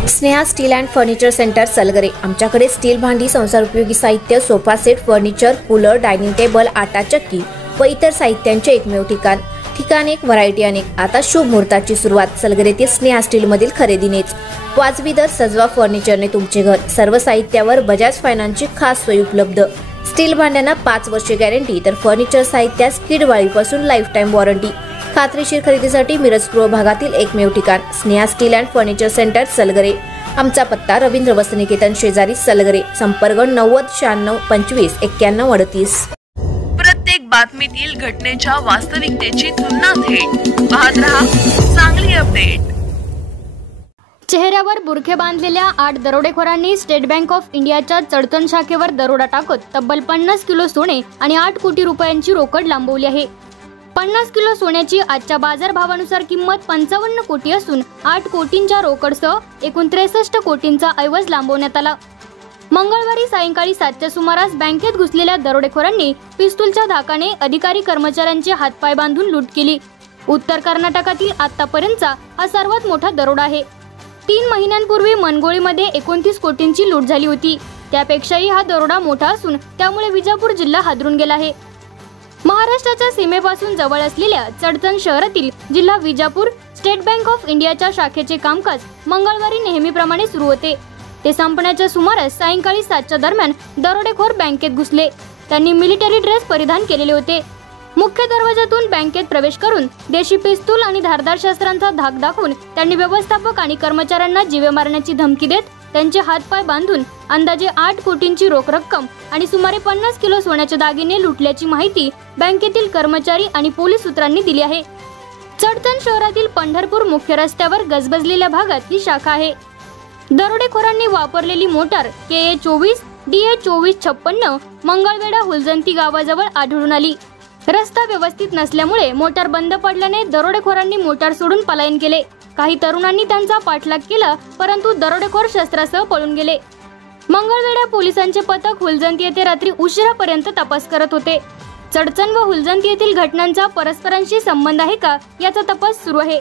Sneha steel and furniture centre Salgare. आमच्याकडे steel भांडी, संसार उपयोगी साहित्य, sofa set, furniture, cooler, dining table, आटा चक्की व इतर साहित्यांचे एकमेव ठिकाण एक, व्हरायटी अनेक। आता शुभ मुहूर्ताची सुरुवात सलगरेतील स्नेहा स्टील मधील खरेदीनेच। वाजवी दर, सजवा फर्निचरने तुमचे घर। सर्व साहित्यावर बजाज फायनान्सची खास सोय उपलब्ध। स्टील भांड्यांना 5 वर्षे गॅरंटी, तर फर्निचर साहित्यास किडवाळीपासून लाईफ टाइम वॉरंटी। खात्रीशीर खरेदीसाठी मिरज पूर्व भागातील एकमेव ठिकाण Sneha steel and furniture centre Salgare. आमचा पत्ता रवींद्र वस्त्रनिकेतन शेजारी सलगरे। संपर्क 90 96 25 91 38। प्रत्येक बातमीतील घटनेच्या वास्तविकतेची तुलना थेट पाहत रहा चांगली अपडेट। चेहऱ्यावर बुरखे बांधलेल्या 8 दरोडेखोरांनी स्टेट बँक ऑफ इंडियाच्या चडचण शाखेवर दरोडा टाकत तब्बल 50 किलो सोने आणि 8 कोटी रुपयांची रोकड लांबवली आहे। 50 किलो सोन्याची आजच्या बाजारभावानुसार किंमत 55 कोटी असून 8 कोटींच्या रोकडसह एकूण 63 कोटींचा ऐवज लांबवण्यात आला। मंगळवारी सायंकाळी 7च्या सुमारास बँकेत घुसलेल्या दरोडेखोरांनी पिस्तूलच्या धाकाने अधिकारी कर्मचाऱ्यांचे हातपाय बांधून लूट केली। उत्तर कर्नाटकातील आतापर्यंतचा हा सर्वात मोठा दरोडा आहे। 3 महिन्यांपूर्वी मनगोळीमध्ये 29 कोटींची लूट झाली होती। त्यापेक्षाही हा दरोडा मोठा असून त्यामुळे विजापूर जिल्हा हादरून गेला आहे। महाराष्ट्राच्या सीमेपासून जवळ असलेल्या चडचण शहरातील जिल्हा विजापूर स्टेट बँक ऑफ इंडियाच्या शाखेचे कामकाज मंगळवारी नेहमीप्रमाणे सुरू होते। ते संपण्याच्या सुमारास सायंकाळी 7च्या दरम्यान दरोडेखोर बँकेत घुसले। त्यांनी मिलिटरी ड्रेस परिधान केलेले होते। मुख्य दरवाजातून बँकेत प्रवेश करून देशी पिस्तूल आणि धारदार शस्त्रांचा धाक दाखवून त्यांनी व्यवस्थापक आणि कर्मचाऱ्यांना जीवे मारण्याची धमकी देत त्यांचे हातपाय बांधून अंदाजे 8 कोटींची रोख रक्कम आणि सुमारे 50 किलो सोन्याचे दागिने लुटल्याची माहिती बँकेतील कर्मचारी आणि पोलीस सूत्रांनी दिली आहे। चडचण शहरातील पंढरपूर मुख्य रस्त्यावर गजबजलेल्या भागात ही शाखा आहे। दरोडेखोरांनी वापरलेली मोटार KA 24 DA 2456 मंगळवेढा हुलजंती गावाजवळ आढळून आली। रस्ता व्यवस्थित नसल्यामुळे मोटार बंद पडल्याने दरोडेखोरांनी मोटार सोडून पलायन केले। काही तरुणांनी त्यांचा पाठलाग केला, परंतु दरोडेखोर शस्त्रासह पळून गेले। मंगळवेढा पोलिसांचे पथक हुलजंती येथे रात्री उशिरापर्यंत तपास करत होते। चडचण व हुलजंती येथील घटनांचा परस्परांशी संबंध आहे का याचा तपास सुरू आहे।